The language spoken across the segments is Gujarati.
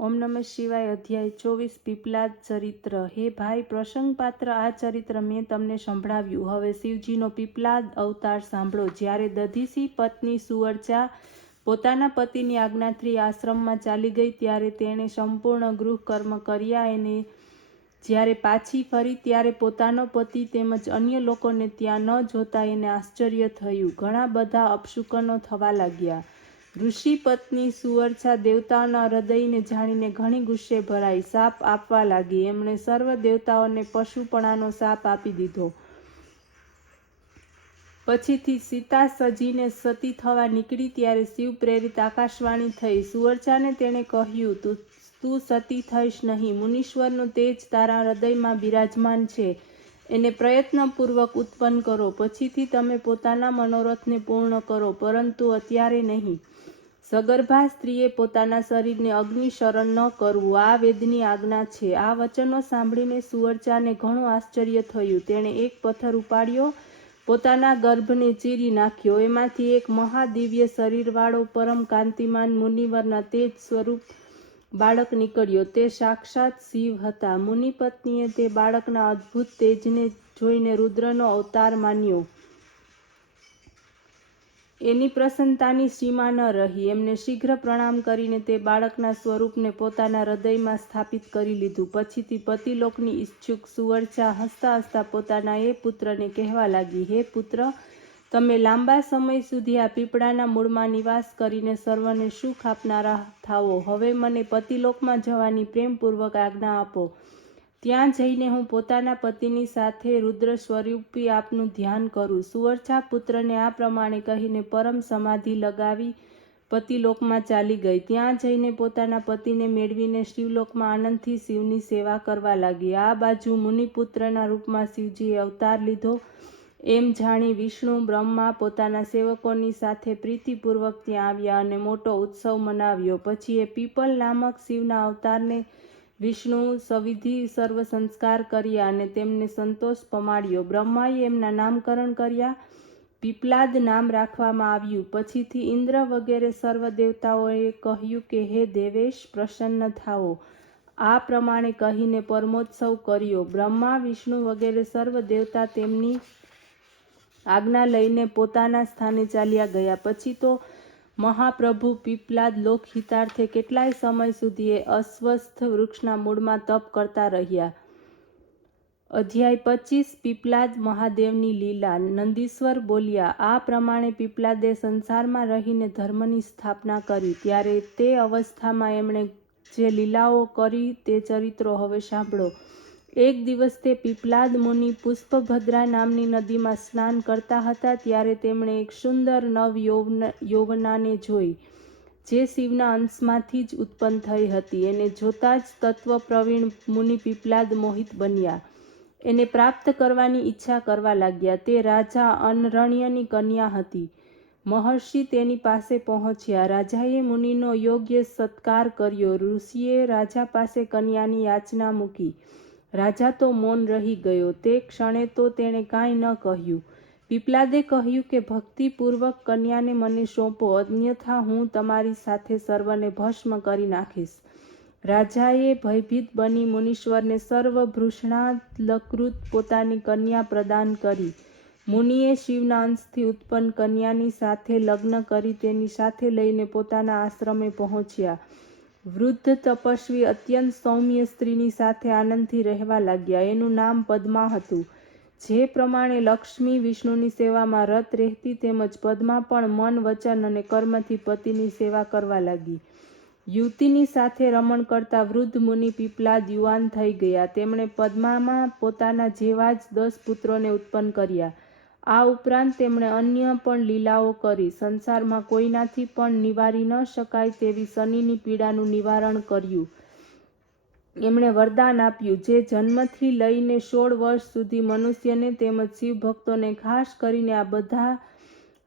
ઓમ નમઃ શિવાય. અધ્યાય 24 પીપલાદ ચરિત્ર. હે ભાઈ, પ્રસંગપાત્ર આ ચરિત્ર મેં તમને સંભળાવ્યું. હવે શિવજીનો પીપલાદ અવતાર સાંભળો. જ્યારે દધીસી પત્ની સુવર્ચા પોતાના પતિની આજ્ઞાથી આશ્રમમાં ચાલી ગઈ ત્યારે તેણે સંપૂર્ણ ગૃહકર્મ કર્યા. એને જ્યારે પાછી ફરી ત્યારે પોતાનો પતિ તેમજ અન્ય લોકોને ત્યાં ન જોતા એને આશ્ચર્ય થયું. ઘણા બધા અપશુકનો થવા લાગ્યા. ઋષિ પત્ની સુવર્ચા દેવતાઓના હૃદયને જાણીને ઘણી ગુસ્સે ભરાઈ શાપ આપવા લાગી. એમણે સર્વ દેવતાઓને પશુપણાનો શાપ આપી દીધો. પછીથી સીતા સજીને સતી થવા નીકળી ત્યારે શિવ પ્રેરિત આકાશવાણી થઈ. સુવર્ચાને તેણે કહ્યું, તું સતી થઈશ નહીં. મુનીશ્વરનું તેજ તારા હૃદયમાં બિરાજમાન છે. એને પ્રયત્નપૂર્વક ઉત્પન્ન કરો. પછીથી તમે પોતાના મનોરથને પૂર્ણ કરો, પરંતુ અત્યારે નહીં. સગર્ભા સ્ત્રીએ પોતાના શરીરને અગ્નિ શરણ ન કરવું. આ વેદની આજ્ઞા છે. આ વચનો સાંભળીને સુવર્ચાને ઘણું આશ્ચર્ય થયું. તેણે એક પથ્થર ઉપાડ્યો, પોતાના ગર્ભને ચીરી નાખ્યો. એમાંથી એક મહાદિવ્ય શરીરવાળો પરમ કાંતિમાન મુનિવરના તેજ સ્વરૂપ બાળક નીકળ્યો. તે સાક્ષાત શિવ હતા. મુનિપત્નીએ તે બાળકના અદ્ભુત તેજને જોઈને રુદ્રનો અવતાર માન્યો. એની પ્રસન્નતાની સીમા ન રહી. એમને શીઘ્ર પ્રણામ કરીને તે બાળકના સ્વરૂપને પોતાના હૃદયમાં સ્થાપિત કરી લીધું. પછીથી પતિલોકની ઈચ્છુક સુવર્ચા હસતા હસતા પોતાના એ પુત્રને કહેવા લાગી, હે પુત્ર, તમે લાંબા સમય સુધી આ પીપળાના મૂળમાં નિવાસ કરીને સર્વને સુખ આપનારા થાઓ. હવે મને પતિલોકમાં જવાની પ્રેમપૂર્વક આજ્ઞા આપો. ત્યાં જઈને હું પોતાના પતિની સાથે રુદ્ર સ્વરૂપી આપનું ધ્યાન કરું. સુવર્ચા પુત્રને આ પ્રમાણે કહીને પરમ સમાધિ લગાવી પતિલોકમાં ચાલી ગઈ. ત્યાં જઈને પોતાના પતિને મેળવીને શિવલોકમાં આનંદથી શિવની સેવા કરવા લાગી. આ બાજુ મુનિપુત્રના રૂપમાં શિવજીએ અવતાર લીધો એમ જાણી વિષ્ણુ બ્રહ્મા પોતાના સેવકોની સાથે પ્રીતિપૂર્વક ત્યાં આવ્યા અને મોટો ઉત્સવ મનાવ્યો. પછી એ પીપલ નામક શિવના અવતારને વિષ્ણુ સવિધિ સર્વ સંસ્કાર કર્યા અને તેમને સંતોષ પમાડ્યો. બ્રહ્માએ એમના નામકરણ કર્યા. પીપલાદ નામ રાખવામાં આવ્યું. પછીથી ઇન્દ્ર વગેરે સર્વ દેવતાઓએ કહ્યું કે હે દેવેશ, પ્રસન્ન થાઓ. આ પ્રમાણે કહીને પરમોત્સવ કર્યો. બ્રહ્મા, વિષ્ણુ વગેરે સર્વ દેવતા તેમની આજ્ઞા લઈને પોતાના સ્થાને ચાલ્યા ગયા. પછી તો મહાપ્રભુ પીપલાદ લોકહિતાર્થે કેટલાય સમય સુધી એ અશ્વત્થ વૃક્ષના મૂળમાં તપ કરતા રહ્યા. અધ્યાય 25 પીપલાદ મહાદેવની લીલા. નંદીશ્વર બોલ્યા, આ પ્રમાણે પીપલાદે સંસારમાં રહીને ધર્મની સ્થાપના કરી. ત્યારે તે અવસ્થામાં એમણે જે લીલાઓ કરી તે ચરિત્રો હવે સાંભળો. એક દિવસ તે પીપલાદ મુનિ પુષ્પભદ્રા નામની નદીમાં સ્નાન કરતા હતા. ત્યારે તેમણે એક સુંદર નવ યૌવનાને જોઈ, જે શિવના અંશમાંથી જ ઉત્પન્ન થઈ હતી. એને જોતા જ તત્વપ્રવીણ મુનિ પીપલાદ મોહિત બન્યા. એને પ્રાપ્ત કરવાની ઈચ્છા કરવા લાગ્યા. તે રાજા અનરણ્યની કન્યા હતી. મહર્ષિ તેની પાસે પહોંચ્યા. રાજાએ મુનિનો યોગ્ય સત્કાર કર્યો. ઋષિએ રાજા પાસે કન્યાની યાચના મૂકી. રાજા તો મૌન રહી ગયો. તે ક્ષણે તો તેણે કાંઈ ન કહ્યું. પીપલાદે કહ્યું કે ભક્તિપૂર્વક કન્યાને મને સોંપો, અન્યથા હું તમારી સાથે સર્વને ભસ્મ કરી નાખીશ. રાજાએ ભયભીત બની મુનીશ્વરને સર્વભૂષણાલંકૃત પોતાની કન્યા પ્રદાન કરી. મુનિએ શિવના અંશથી ઉત્પન્ન કન્યાની સાથે લગ્ન કરી તેની સાથે લઈને પોતાના આશ્રમે પહોંચ્યા. વૃદ્ધ તપસ્વી અત્યંત સૌમ્ય સ્ત્રીની સાથે આનંદથી રહેવા લાગ્યા. એનું નામ પદ્મા હતું. જે પ્રમાણે લક્ષ્મી વિષ્ણુની સેવામાં રત રહેતી, તેમજ પદ્મા પણ મન, વચન અને કર્મથી પતિની સેવા કરવા લાગી. યુવતીની સાથે રમણ કરતા વૃદ્ધ મુનિ પીપલાદ યુવાન થઈ ગયા. તેમણે પદ્મામાં પોતાના જેવા જ 10 પુત્રોને ઉત્પન્ન કર્યા. આ ઉપરાંત તેમણે અન્ય પણ લીલાઓ કરી. સંસારમાં કોઈનાથી પણ નિવારી ન શકાય તેવી શનિની પીડાનું નિવારણ કર્યું. એમણે વરદાન આપ્યું, જે જન્મથી લઈને 16 વર્ષ સુધી મનુષ્યને તેમજ શિવ ભક્તોને ખાસ કરીને આ બધા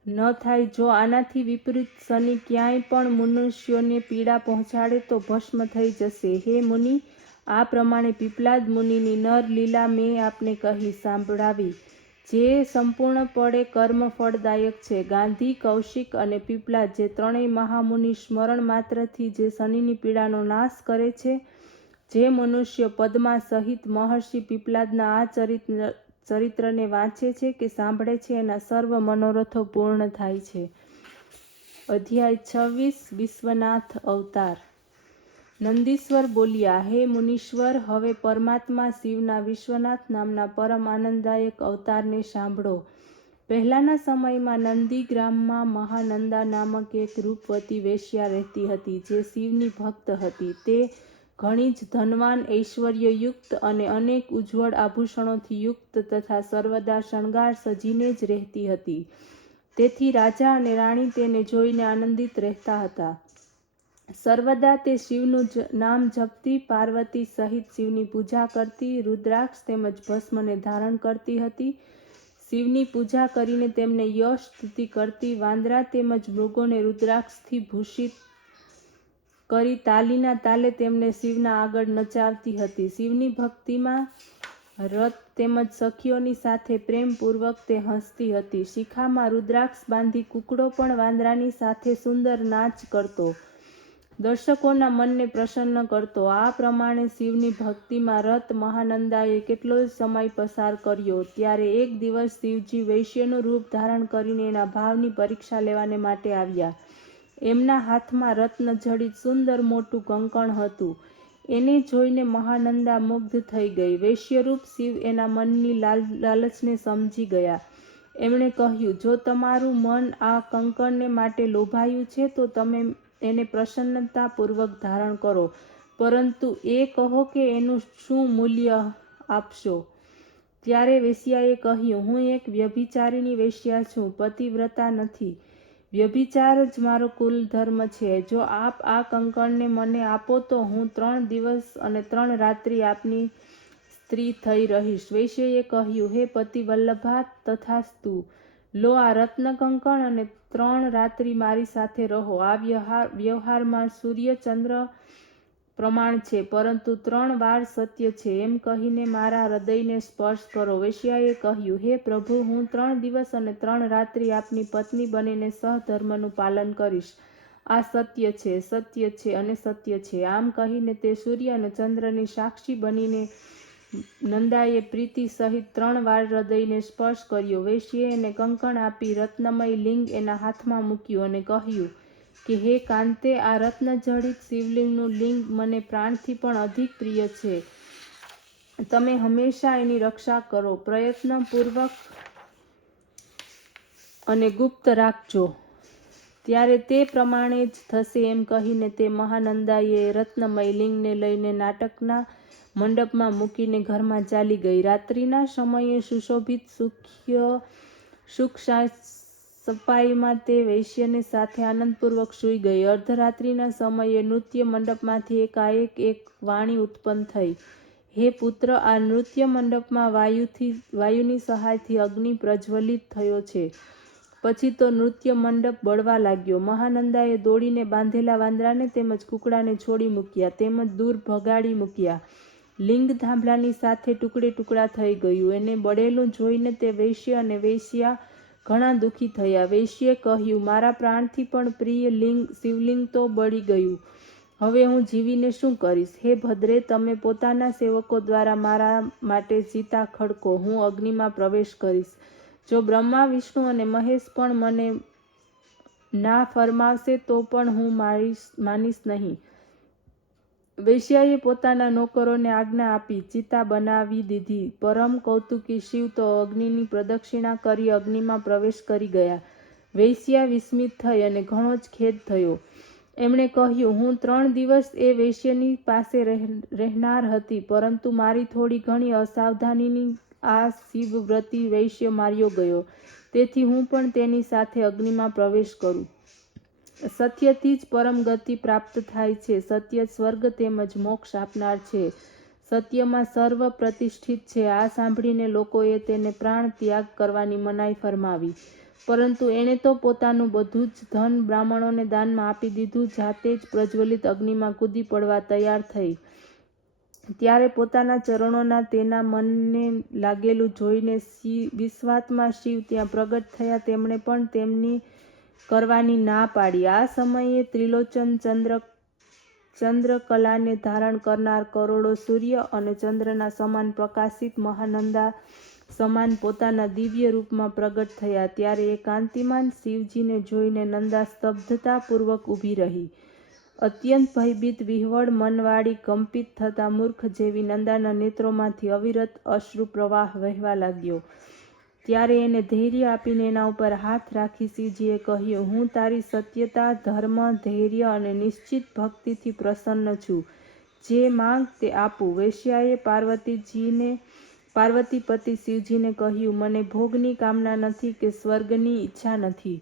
ન થાય. જો આનાથી વિપરીત શનિ ક્યાંય પણ મનુષ્યોને પીડા પહોંચાડે તો ભસ્મ થઈ જશે. હે મુનિ, આ પ્રમાણે પીપલાદ મુનિની નર લીલા મેં આપને કહી સંભળાવી. જે સંપૂર્ણપણે કર્મફળદાયક છે. ગાંધી, કૌશિક અને પીપલા જે ત્રણેય મહામુનિ સ્મરણ માત્રથી જે શનિની પીડાનો નાશ કરે છે. જે મનુષ્ય પદ્મા સહિત મહર્ષિ પીપલાદના આ ચરિત્રને વાંચે છે કે સાંભળે છે એના સર્વ મનોરથો પૂર્ણ થાય છે. અધ્યાય 26 વિશ્વનાથ અવતાર. નંદીશ્વર બોલ્યા, હે મુનીશ્વર, હવે પરમાત્મા શિવના વિશ્વનાથ નામના પરમ આનંદદાયક અવતારને સાંભળો. પહેલાના સમયમાં નંદી ગ્રામમાં મહાનંદા નામક એક રૂપવતી વેશ્યા રહેતી હતી, જે શિવની ભક્ત હતી. તે ઘણી જ ધનવાન, ઐશ્વર્યયુક્ત અને અનેક ઉજ્જવળ આભૂષણોથી યુક્ત તથા સર્વદા શણગાર સજીને જ રહેતી હતી. તેથી રાજા અને રાણી તેને જોઈને આનંદિત રહેતા હતા. સર્વદા તે શિવનું નામ જપતી, પાર્વતી સહિત શિવની પૂજા કરતી, રુદ્રાક્ષ તેમજ ભસ્મને ધારણ કરતી હતી. શિવની પૂજા કરીને તેમને યશ સ્તુતિ કરતી, વાંદરા તેમજ મૃગોને રુદ્રાક્ષથી ભૂષિત કરી તાલીના તાલે તેમને શિવના આગળ નચાવતી હતી. શિવની ભક્તિમાં રત તેમજ સખીઓની સાથે પ્રેમપૂર્વક તે હસતી હતી. શિખામાં રુદ્રાક્ષ બાંધી કુકડો પણ વાંદરાની સાથે સુંદર નાચ કરતો, દર્શકોના મનને પ્રસન્ન કરતો. આ પ્રમાણે શિવની ભક્તિમાં રત મહાનંદાએ કેટલો સમય પસાર કર્યો. ત્યારે એક દિવસ શિવજી વૈશ્યનું રૂપ ધારણ કરીને એના ભાવની પરીક્ષા લેવાને માટે આવ્યા. એમના હાથમાં રત્નજડિત સુંદર મોટું કંકણ હતું. એને જોઈને મહાનંદા મુગ્ધ થઈ ગઈ. વૈશ્યરૂપ શિવ એના મનની લાલચને સમજી ગયા. એમણે કહ્યું, જો તમારું મન આ કંકણને માટે લોભાયું છે તો તમે એને પ્રસન્નતાપૂર્વક ધારણ કરો, પરંતુ એ કહો કે એનું શું મૂલ્ય આપશો. ત્યારે વેશ્યાએ કહ્યું, હું એક વ્યભિચારિણી વેશ્યા છું, પતિવ્રતા નથી. વ્યભિચાર જ મારો કુલ ધર્મ છે. જો આપ આ કંકણને મને આપો તો હું 3 દિવસ અને 3 રાત્રિ આપની સ્ત્રી થઈ રહીશ. વૈશ્યએ કહ્યું, હે પતિવલ્લભા, તથાસ્તુ. લો આ રત્ન કંકણ અને 3 રાત્રિ મારી સાથે રહો. આ વ્યવહારમાં સૂર્ય ચંદ્ર પ્રમાણ છે, પરંતુ 3 વાર સત્ય છે. એમ કહીને મારા હૃદયને સ્પર્શ કરો. વેશ્યાએ કહ્યું, હે પ્રભુ, હું 3 દિવસ અને 3 રાત્રિ આપની પત્ની બનીને સહધર્મનું પાલન કરીશ. આ સત્ય છે, સત્ય છે અને સત્ય છે. આમ કહીને તે સૂર્ય અને ચંદ્રની સાક્ષી બનીને નંદાએ પ્રીતિ સહિત 3 વાર હૃદયને સ્પર્શ કર્યો. વૈશ્યએ એને કંકણ આપી રત્નમય લિંગ એના હાથમાં મૂક્યું અને કહ્યું કે, હે કાંતે, આ રત્નજડિત શિવલિંગનું લિંગ મને પ્રાણથી પણ અધિક પ્રિય છે. તમે હંમેશા એની રક્ષા કરો, પ્રયત્નપૂર્વક અને ગુપ્ત રાખજો. ત્યારે તે પ્રમાણે જ થશે. એમ કહીને તે મહાનંદાએ રત્નમય લિંગને લઈને નાટકના મંડપમાં મૂકીને ઘરમાં ચાલી ગઈ. રાત્રિના સમયે સુશોભિત સુખ સપાઈમાં તે વૈશ્યને સાથે આનંદપૂર્વક સૂઈ ગઈ. અર્ધરાત્રિના સમયે નૃત્ય મંડપમાંથી એકાએક એક વાણી ઉત્પન્ન થઈ, હે પુત્ર, આ નૃત્ય મંડપમાં વાયુની સહાયથી અગ્નિ પ્રજ્વલિત થયો છે. પછી તો નૃત્ય મંડપ બળવા લાગ્યો. મહાનંદાએ દોડીને બાંધેલા વાંદરાને તેમજ કુકડાને છોડી મૂક્યા, તેમજ દૂર ભગાડી મૂક્યા. લિંગ થાંભલાની સાથે ટુકડે ટુકડા થઈ ગયું. એને બળેલું જોઈને તે વૈશ્ય અને વેશ્યા ઘણા દુઃખી થયા. વૈશ્યે કહ્યું, મારા પ્રાણથી પણ પ્રિય શિવલિંગ તો બળી ગયું. હવે હું જીવીને શું કરીશ? હે ભદ્રે, તમે પોતાના સેવકો દ્વારા મારા માટે ચિતા ખડકો. હું અગ્નિમાં પ્રવેશ કરીશ. જો બ્રહ્મા, વિષ્ણુ અને મહેશ પણ મને ના ફરમાવશે તો પણ હું માનીશ નહીં. વૈશ્યાએ પોતાના નોકરોને આજ્ઞા આપી ચિતા બનાવી દીધી. પરમ કૌતુકી શિવ તો અગ્નિની પ્રદક્ષિણા કરી અગ્નિમાં પ્રવેશ કરી ગયા. વૈશ્યા વિસ્મિત થઈ અને ઘણો જ ખેદ થયો. એમણે કહ્યું, હું 3 દિવસ એ વૈશ્યની પાસે રહેનાર હતી, પરંતુ મારી થોડી ઘણી અસાવધાનીની આ શિવવ્રતી વૈશ્ય માર્યો ગયો. તેથી હું પણ તેની સાથે અગ્નિમાં પ્રવેશ કરું. સત્યથી જ પરમ ગતિ પ્રાપ્ત થાય છે. સત્ય સ્વર્ગ તેમજ મોક્ષ આપનાર છે. સત્યમાં સર્વ પ્રતિષ્ઠિત છે. આ સાંભળીને લોકોએ તેને પ્રાણ ત્યાગ કરવાની મનાઈ ફરમાવી, પરંતુ એણે તો પોતાનું બધું જ ધન બ્રાહ્મણોને દાનમાં આપી દીધું. જાતે જ પ્રજ્વલિત અગ્નિમાં કૂદી પડવા તૈયાર થઈ. ત્યારે પોતાના ચરણોના તેના મનને લાગેલું જોઈને વિશ્વાત્મા શિવ ત્યાં પ્રગટ થયા. તેમણે પણ તેમની કરવાની ના પાડી. આ સમયે ત્રિલોચન ચંદ્રકલાને ધારણ કરનાર, કરોડો સૂર્ય અને ચંદ્રના સમાન પ્રકાશિત, મહાનંદા સમાન પોતાના દિવ્ય રૂપમાં પ્રગટ થયા. ત્યારે એ કાંતિમાન શિવજીને જોઈને નંદા સ્તબ્ધતાપૂર્વક ઊભી રહી. અત્યંત ભયભીત, વિહ્વળ મનવાળી, કંપિત થતા મૂર્ખ જેવી નંદાના નેત્રોમાંથી અવિરત અશ્રુ પ્રવાહ વહેવા લાગ્યો. ત્યારે એને ધૈર્ય આપીને એના ઉપર હાથ રાખી શિવજીએ કહ્યું, હું તારી સત્યતા, ધર્મ, ધૈર્ય અને નિશ્ચિત ભક્તિથી પ્રસન્ન છું. જે માંગ તે આપું. વેશ્યાએ પાર્વતીપતિ શિવજીને કહ્યું, મને ભોગની કામના નથી કે સ્વર્ગની ઈચ્છા નથી.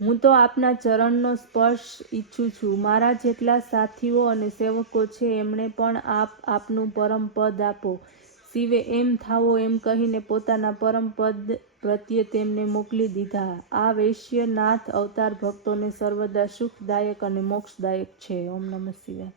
હું તો આપના ચરણનો સ્પર્શ ઈચ્છું છું. મારા જેટલા સાથીઓ અને સેવકો છે એમણે પણ આપનું પરમ પદ આપો. શિવે એમ થાવો એમ કહીને પોતાના પરમ પદ પ્રત્યે તેમને મોકલી દીધા. આ વૈશ્ય નાથ અવતાર ભક્તોને સર્વદા સુખદાયક અને મોક્ષદાયક છે. ઓમ નમઃ શિવાય.